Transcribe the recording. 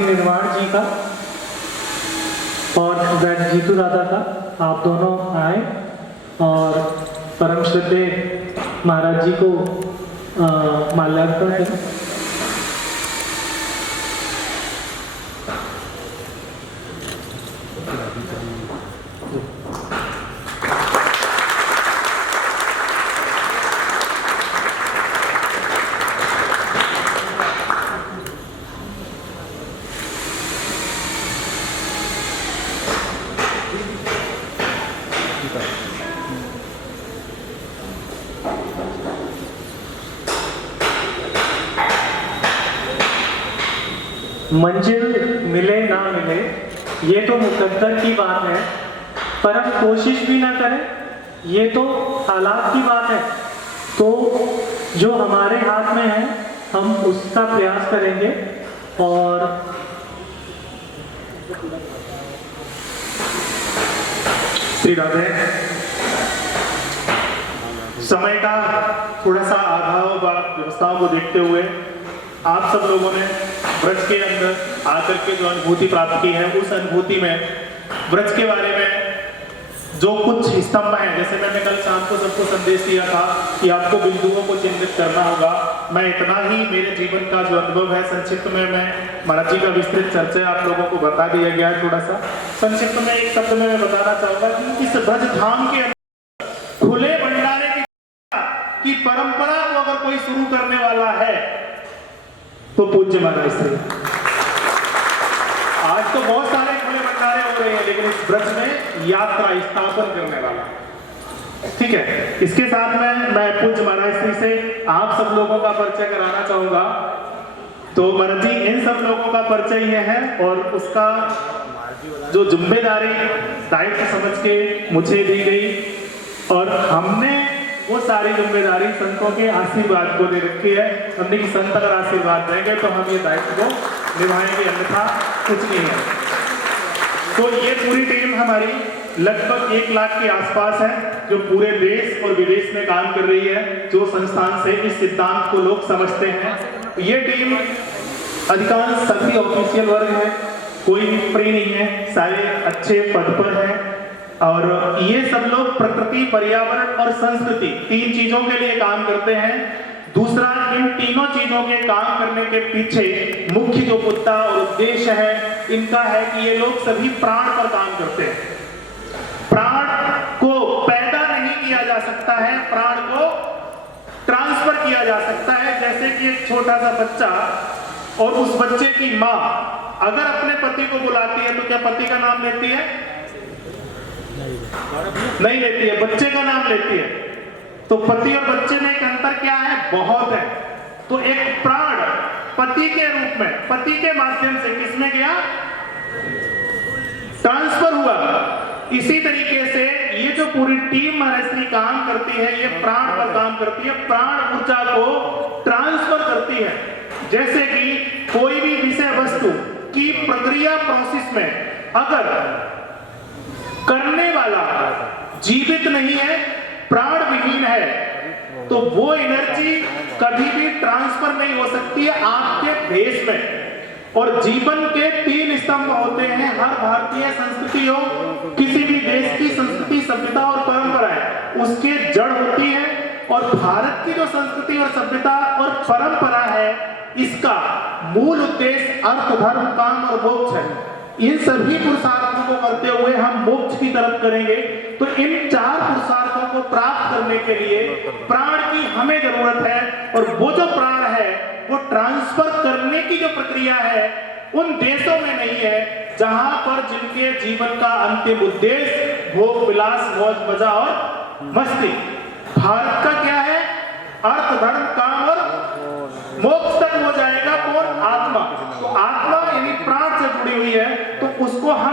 निर्वाण जी का और वैद्य जीतू दादा का, आप दोनों आए और परम श्रद्धेय महाराज जी को माल्यार्पण करें। मंजिल मिले ना मिले ये तो मुकद्दर की बात है, पर हम कोशिश भी ना करें ये तो हालात की बात है। तो जो हमारे हाथ में है हम उसका प्रयास करेंगे। और श्री राधे, समय का थोड़ा सा अभाव व्यवस्थाओं को देखते हुए आप सब लोगों ने व्रज के अंदर आकर के जो अनुभूति प्राप्त की है, उस अनुभूति में व्रज के बारे में जो कुछ स्तंभ है, जैसे मैंने कल शाम को सबको संदेश दिया था कि आपको बिंदुओं को चिन्हित करना होगा, मैं इतना ही मेरे जीवन का जो अनुभव है संक्षिप्त में मैं महाराज जी का विस्तृत चर्चा आप लोगों को बता दिया गया है। थोड़ा सा संक्षिप्त में एक शब्द में मैं बताना चाहूंगा कि इस ब्रज धाम के अंदर खुले भंडारे की परंपरा को अगर कोई शुरू करने वाला है तो पूज्य महाराज श्री। आज तो बहुत सारे खुले भंडारे हो रहे हैं, लेकिन इस ब्रज में यात्रा स्थापन करने वाला, ठीक है। इसके साथ में मैं पूज्य महाराज श्री से आप सब लोगों का परिचय कराना चाहूंगा। तो महाराज जी इन सब लोगों का परिचय यह है और उसका जो जिम्मेदारी दायित्व समझ के मुझे दी गई और हमने वो सारी जिम्मेदारी संतों के आशीर्वाद को दे रखी है। हमने कि संत अगर आशीर्वाद देंगे तो हम ये दायित्व को निभाएंगे, अन्यथा कुछ नहीं है। तो ये पूरी टीम हमारी लगभग 1 लाख के आसपास है, जो पूरे देश और विदेश में काम कर रही है। जो संस्थान से इस सिद्धांत को लोग समझते हैं, ये टीम अधिकांश सभी ऑफिशियल वर्ग है, कोई भी फ्री नहीं है, सारे अच्छे पद पर है। और ये सब लोग प्रकृति, पर्यावरण और संस्कृति 3 चीजों के लिए काम करते हैं। दूसरा, इन तीनों चीजों के काम करने के पीछे मुख्य जो मुद्दा और उद्देश्य है इनका है कि ये लोग सभी प्राण पर काम करते हैं। प्राण को पैदा नहीं किया जा सकता है, प्राण को ट्रांसफर किया जा सकता है। जैसे कि एक छोटा सा बच्चा और उस बच्चे की माँ अगर अपने पति को बुलाती है तो क्या पति का नाम लेती है? नहीं लेती है, बच्चे का नाम लेती है। तो पति और बच्चे में एक अंतर क्या है? बहुत है। तो एक प्राण पति के रूप में, पति के माध्यम से किसमें गया? ट्रांसफर हुआ। इसी तरीके से ये जो पूरी टीम महाराज काम करती है, ये प्राण पर काम करती है, प्राण ऊर्जा को ट्रांसफर करती है। जैसे कि कोई भी विषय वस्तु की प्रक्रिया प्रोसेस में अगर करने वाला जीवित नहीं है, प्राण विहीन है, तो वो एनर्जी कभी भी ट्रांसफर नहीं हो सकती है आपके देश में। और जीवन के 3 स्तंभ होते हैं हर भारतीय संस्कृति हो, किसी भी देश की संस्कृति, सभ्यता और परंपराएं उसके जड़ होती है। और भारत की जो संस्कृति और सभ्यता और परंपरा है, इसका मूल उद्देश्य अर्थ, धर्म, काम और मोक्ष है। इन सभी पुरुषार्थों को करते हुए हम मोक्ष की तरफ करेंगे। तो इन 4 पुरुषार्थों को प्राप्त करने के लिए प्राण की हमें जरूरत है। और वो जो प्राण है वो ट्रांसफर करने की जो प्रक्रिया है उन देशों में नहीं है जहां पर जिनके जीवन का अंतिम उद्देश्य भोग विलास, मौज मजा और मस्ती। भारत का क्या है?